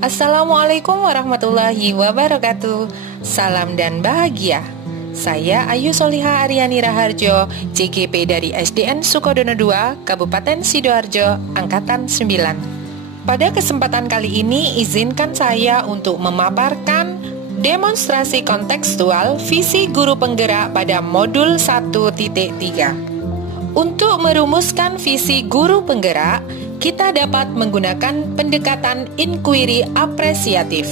Assalamualaikum warahmatullahi wabarakatuh. Salam dan bahagia. Saya Ayu Soliha Aryani Raharjo, CGP dari SDN Sukodono II, Kabupaten Sidoarjo, Angkatan 9. Pada kesempatan kali ini, izinkan saya untuk memaparkan demonstrasi kontekstual visi guru penggerak pada modul 1.3. Untuk merumuskan visi guru penggerak, kita dapat menggunakan pendekatan inquiry apresiatif.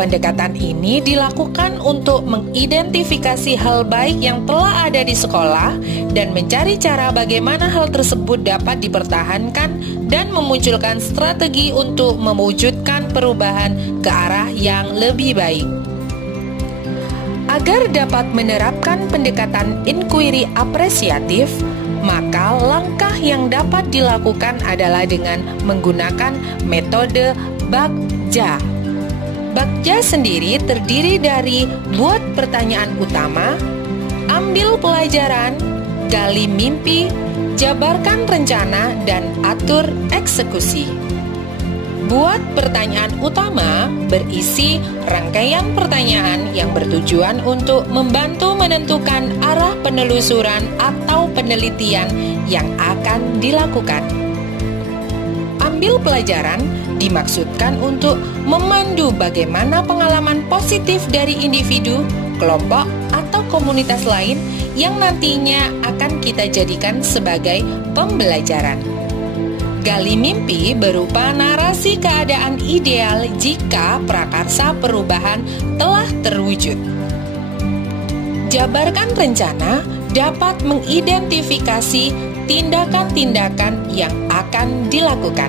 Pendekatan ini dilakukan untuk mengidentifikasi hal baik yang telah ada di sekolah dan mencari cara bagaimana hal tersebut dapat dipertahankan dan memunculkan strategi untuk mewujudkan perubahan ke arah yang lebih baik. Agar dapat menerapkan pendekatan inquiry apresiatif, maka langkah yang dapat dilakukan adalah dengan menggunakan metode Bagja. Bagja sendiri terdiri dari buat pertanyaan utama, ambil pelajaran, gali mimpi, jabarkan rencana, dan atur eksekusi. Buat pertanyaan utama berisi rangkaian pertanyaan yang bertujuan untuk membantu menentukan arah penelusuran atau penelitian yang akan dilakukan. Ambil pelajaran dimaksudkan untuk memandu bagaimana pengalaman positif dari individu, kelompok, atau komunitas lain yang nantinya akan kita jadikan sebagai pembelajaran. Gali mimpi berupa narasi keadaan ideal jika prakarsa perubahan telah terwujud. Jabarkan rencana dapat mengidentifikasi tindakan-tindakan yang akan dilakukan.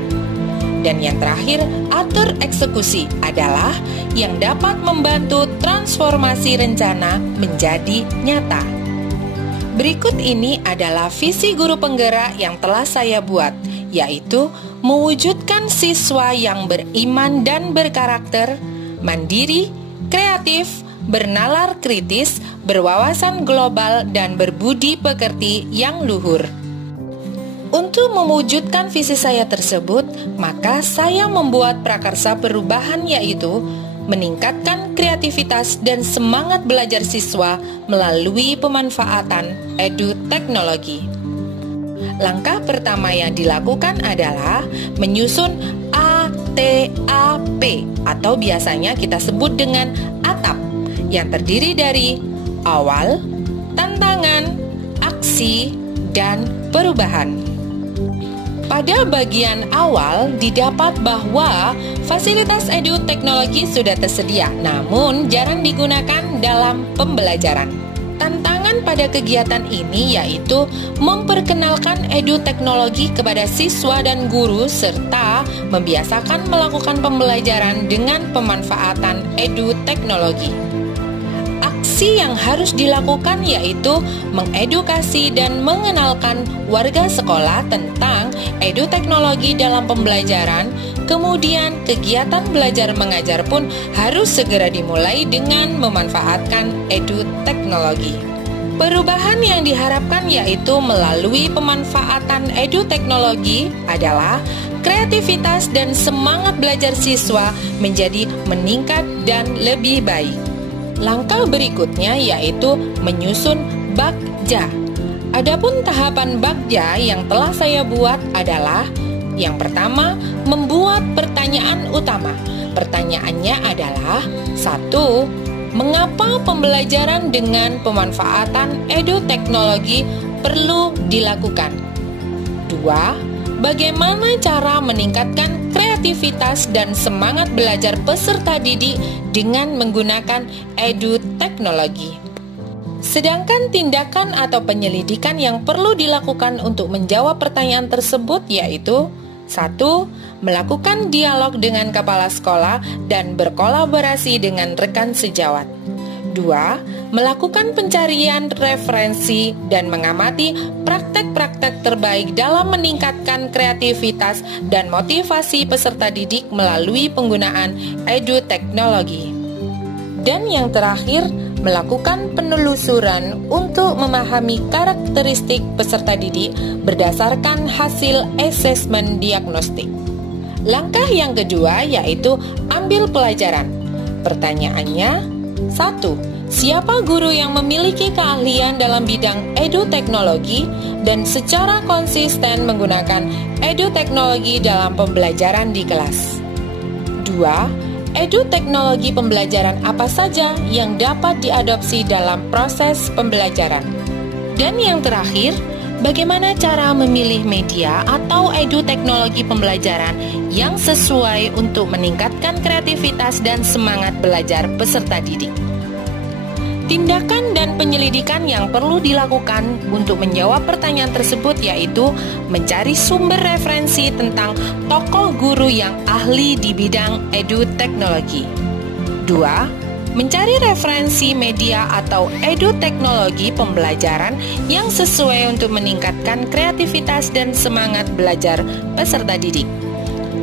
Dan yang terakhir, atur eksekusi adalah yang dapat membantu transformasi rencana menjadi nyata. Berikut ini adalah visi guru penggerak yang telah saya buat, yaitu mewujudkan siswa yang beriman dan berkarakter, mandiri, kreatif, bernalar kritis, berwawasan global, dan berbudi pekerti yang luhur. Untuk mewujudkan visi saya tersebut, maka saya membuat prakarsa perubahan, yaitu meningkatkan kreativitas dan semangat belajar siswa melalui pemanfaatan edu-teknologi. Langkah pertama yang dilakukan adalah menyusun ATAP atau biasanya kita sebut dengan ATAP yang terdiri dari awal, tantangan, aksi, dan perubahan. Pada bagian awal didapat bahwa fasilitas edu-teknologi sudah tersedia, namun jarang digunakan dalam pembelajaran. Tantangan pada kegiatan ini yaitu memperkenalkan edu-teknologi kepada siswa dan guru serta membiasakan melakukan pembelajaran dengan pemanfaatan edu-teknologi. Aksi yang harus dilakukan yaitu mengedukasi dan mengenalkan warga sekolah tentang edu-teknologi dalam pembelajaran. Kemudian kegiatan belajar mengajar pun harus segera dimulai dengan memanfaatkan edu-teknologi. Perubahan yang diharapkan yaitu melalui pemanfaatan edu-teknologi adalah kreativitas dan semangat belajar siswa menjadi meningkat dan lebih baik. Langkah berikutnya yaitu menyusun Bagja. Adapun tahapan Bagja yang telah saya buat adalah yang pertama, membuat pertanyaan utama. Pertanyaannya adalah 1. Mengapa pembelajaran dengan pemanfaatan edu-teknologi perlu dilakukan? 2. Bagaimana cara meningkatkan kreativitas dan semangat belajar peserta didik dengan menggunakan edu-teknologi? Sedangkan tindakan atau penyelidikan yang perlu dilakukan untuk menjawab pertanyaan tersebut yaitu 1. Melakukan dialog dengan kepala sekolah dan berkolaborasi dengan rekan sejawat. 2. Melakukan pencarian referensi dan mengamati praktek-praktek terbaik dalam meningkatkan kreativitas dan motivasi peserta didik melalui penggunaan edu-teknologi. Dan yang terakhir, melakukan penelusuran untuk memahami karakteristik peserta didik berdasarkan hasil asesmen diagnostik. Langkah yang kedua yaitu ambil pelajaran. Pertanyaannya, 1. Siapa guru yang memiliki keahlian dalam bidang eduteknologi dan secara konsisten menggunakan eduteknologi dalam pembelajaran di kelas? 2. Eduteknologi pembelajaran apa saja yang dapat diadopsi dalam proses pembelajaran? Dan yang terakhir, bagaimana cara memilih media atau eduteknologi pembelajaran yang sesuai untuk meningkatkan kreativitas dan semangat belajar peserta didik? Tindakan dan penyelidikan yang perlu dilakukan untuk menjawab pertanyaan tersebut yaitu mencari sumber referensi tentang tokoh guru yang ahli di bidang eduteknologi. 2. Mencari referensi media atau eduteknologi pembelajaran yang sesuai untuk meningkatkan kreativitas dan semangat belajar peserta didik.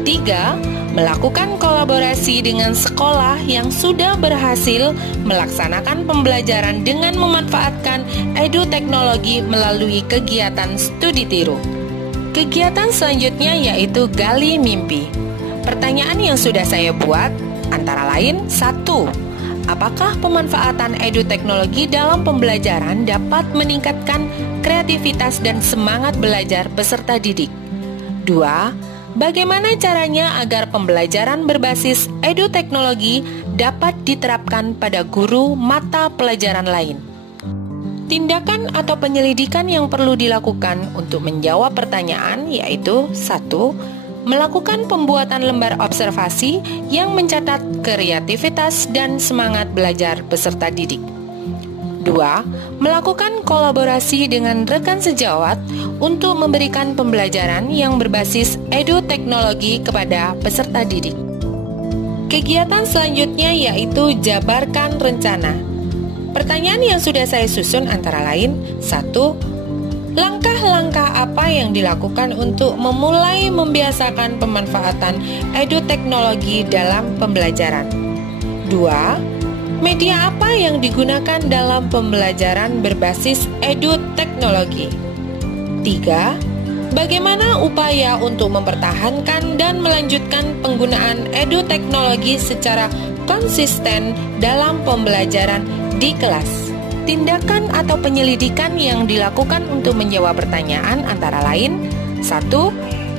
3. Melakukan kolaborasi dengan sekolah yang sudah berhasil melaksanakan pembelajaran dengan memanfaatkan eduteknologi melalui kegiatan studi tiru. Kegiatan selanjutnya yaitu gali mimpi. Pertanyaan yang sudah saya buat antara lain 1. Apakah pemanfaatan eduteknologi dalam pembelajaran dapat meningkatkan kreativitas dan semangat belajar peserta didik? 2. Bagaimana caranya agar pembelajaran berbasis eduteknologi dapat diterapkan pada guru mata pelajaran lain? Tindakan atau penyelidikan yang perlu dilakukan untuk menjawab pertanyaan yaitu 1. Melakukan pembuatan lembar observasi yang mencatat kreativitas dan semangat belajar peserta didik. 2. Melakukan kolaborasi dengan rekan sejawat untuk memberikan pembelajaran yang berbasis eduteknologi kepada peserta didik. Kegiatan selanjutnya yaitu jabarkan rencana. Pertanyaan yang sudah saya susun antara lain 1. Langkah-langkah apa yang dilakukan untuk memulai membiasakan pemanfaatan eduteknologi dalam pembelajaran? 2. Media apa yang digunakan dalam pembelajaran berbasis eduteknologi? 3. Bagaimana upaya untuk mempertahankan dan melanjutkan penggunaan eduteknologi secara konsisten dalam pembelajaran di kelas? Tindakan atau penyelidikan yang dilakukan untuk menjawab pertanyaan antara lain 1.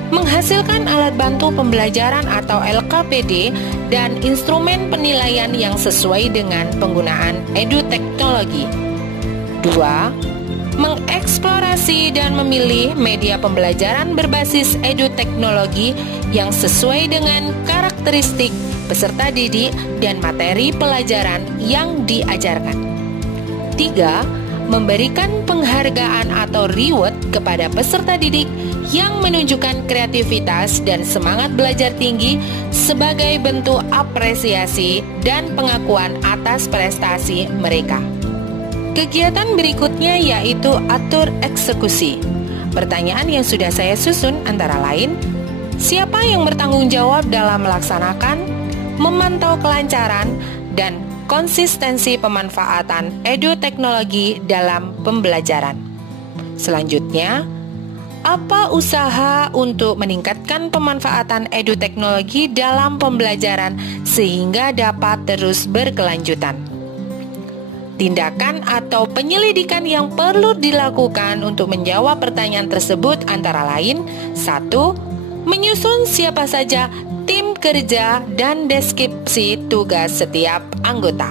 Menghasilkan alat bantu pembelajaran atau LKPD dan instrumen penilaian yang sesuai dengan penggunaan eduteknologi. 2. Mengeksplorasi dan memilih media pembelajaran berbasis eduteknologi yang sesuai dengan karakteristik peserta didik dan materi pelajaran yang diajarkan. 3. Memberikan penghargaan atau reward kepada peserta didik yang menunjukkan kreativitas dan semangat belajar tinggi sebagai bentuk apresiasi dan pengakuan atas prestasi mereka. Kegiatan berikutnya yaitu atur eksekusi. Pertanyaan yang sudah saya susun antara lain, siapa yang bertanggung jawab dalam melaksanakan, memantau kelancaran, dan konsistensi pemanfaatan eduteknologi dalam pembelajaran? Selanjutnya, apa usaha untuk meningkatkan pemanfaatan eduteknologi dalam pembelajaran sehingga dapat terus berkelanjutan? Tindakan atau penyelidikan yang perlu dilakukan untuk menjawab pertanyaan tersebut antara lain 1. Menyusun siapa saja tim kerja dan deskripsi tugas setiap anggota.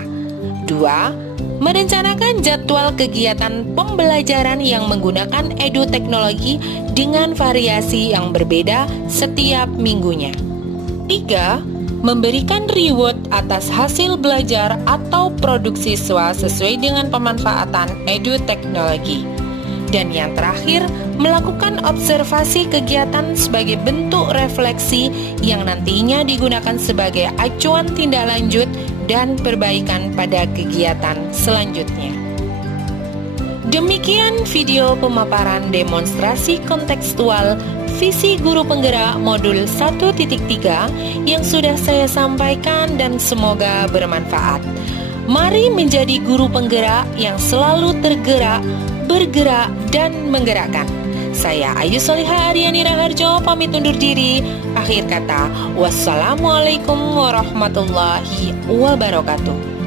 2. Merencanakan jadwal kegiatan pembelajaran yang menggunakan eduteknologi dengan variasi yang berbeda setiap minggunya. 3. Memberikan reward atas hasil belajar atau produksi siswa sesuai dengan pemanfaatan eduteknologi. Dan yang terakhir, melakukan observasi kegiatan sebagai bentuk refleksi yang nantinya digunakan sebagai acuan tindak lanjut dan perbaikan pada kegiatan selanjutnya. Demikian video pemaparan demonstrasi kontekstual visi guru penggerak modul 1.3 yang sudah saya sampaikan dan semoga bermanfaat. Mari menjadi guru penggerak yang selalu tergerak, bergerak, dan menggerakkan. Saya Ayu Soliha Aryani Raharjo pamit undur diri. Akhir kata, wassalamualaikum warahmatullahi wabarakatuh.